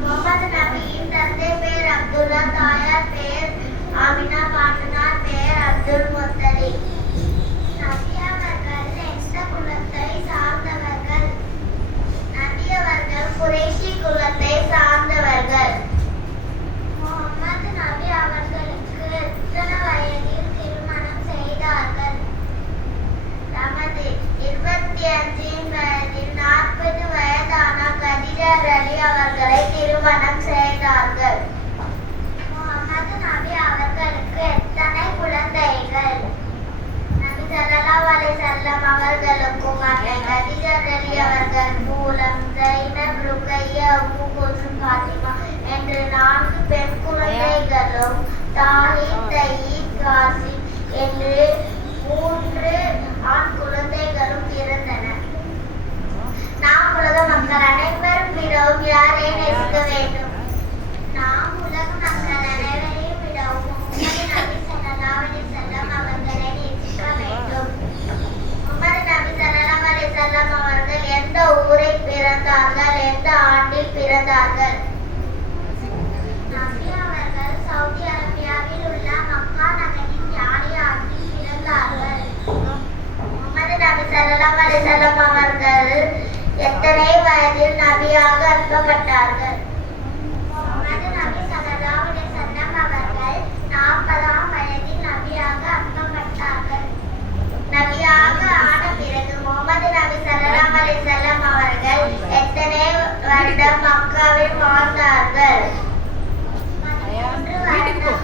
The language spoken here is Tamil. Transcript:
முகமது நபியின் தந்தை பேர் அப்துல்லா, தாயார் பேர் ஆமினா, பாட்டனார் பேர் அப்துல் முத்தலிப். நபி அவர்கள் எந்த குலத்தை சார்ந்தவர்கள்? நபி அவர்கள் குறைஷி குலத்தை சார்ந்தவர்கள். முகமது நபி அவர்களுக்கு எத்தனை வயதில் திருமணம் செய்தார்கள்? தமது 25 வயதில் 40 வயதான கதீஜா ரலி அவர்களை திருமணம் செய்தார்கள். முகமது நபி அவர்களுக்கு எத்தனை குழந்தைகள்? நபி ஸல்லல்லாஹு அலைஹி வஸல்லம் அவர்களுக்கும் அன்னை கதீஜா ரலி அவர்கள் மூலம் ஸைனப், ருக்கையா, உம்மு குல்சும், ஃபாத்திமா என்று 4 பெண் குழந்தைகளும், தாஹிர், தயீப், காசிம் என்று 3 ஆண் குழந்தைகளும் பிறந்தனர். நாம் உலக மக்கள் அனைவரும் விடவும் யாரை நேசிக்க வேண்டும்? நாம் உலக மக்கள் அனைவரையும் விடவும் முஹம்மது நபி ஸல்லல்லாஹு அலைஹி வஸல்லம் அவர்களை நேசிக்க வேண்டும். முஹம்மது நபி ஸல்லல்லாஹு அலைஹி வஸல்லம் அவர்கள் எந்த ஊரில் பிறந்தார்கள்? எந்த ஆண்டில் பிறந்தார்கள்? நபி அவர்கள் சவுதி அரேபியாவில் உள்ள மக்கா நகரின் யானை ஆற்றில் பிறந்தார்கள். முஹம்மது நபி ஸல்லல்லாஹு அலைஹி வஸல்லம் அவர்கள் எத்தனை வயதில் நபியாக அனுப்பப்பட்டார்கள்? முஹம்மது நபி ஸல்லல்லாஹு அலைஹி வஸல்லம் அவர்கள் 40ஆம் வயதில் நபியாக அனுப்பப்பட்டார்கள். நபியாக ஆன பிறகு முஹம்மது நபி ஸல்லல்லாஹு அலைஹி வஸல்லம் அவர்கள் எத்தனை வருடம் மக்காவில் வாழ்ந்தார்கள்? 13 வருடம்.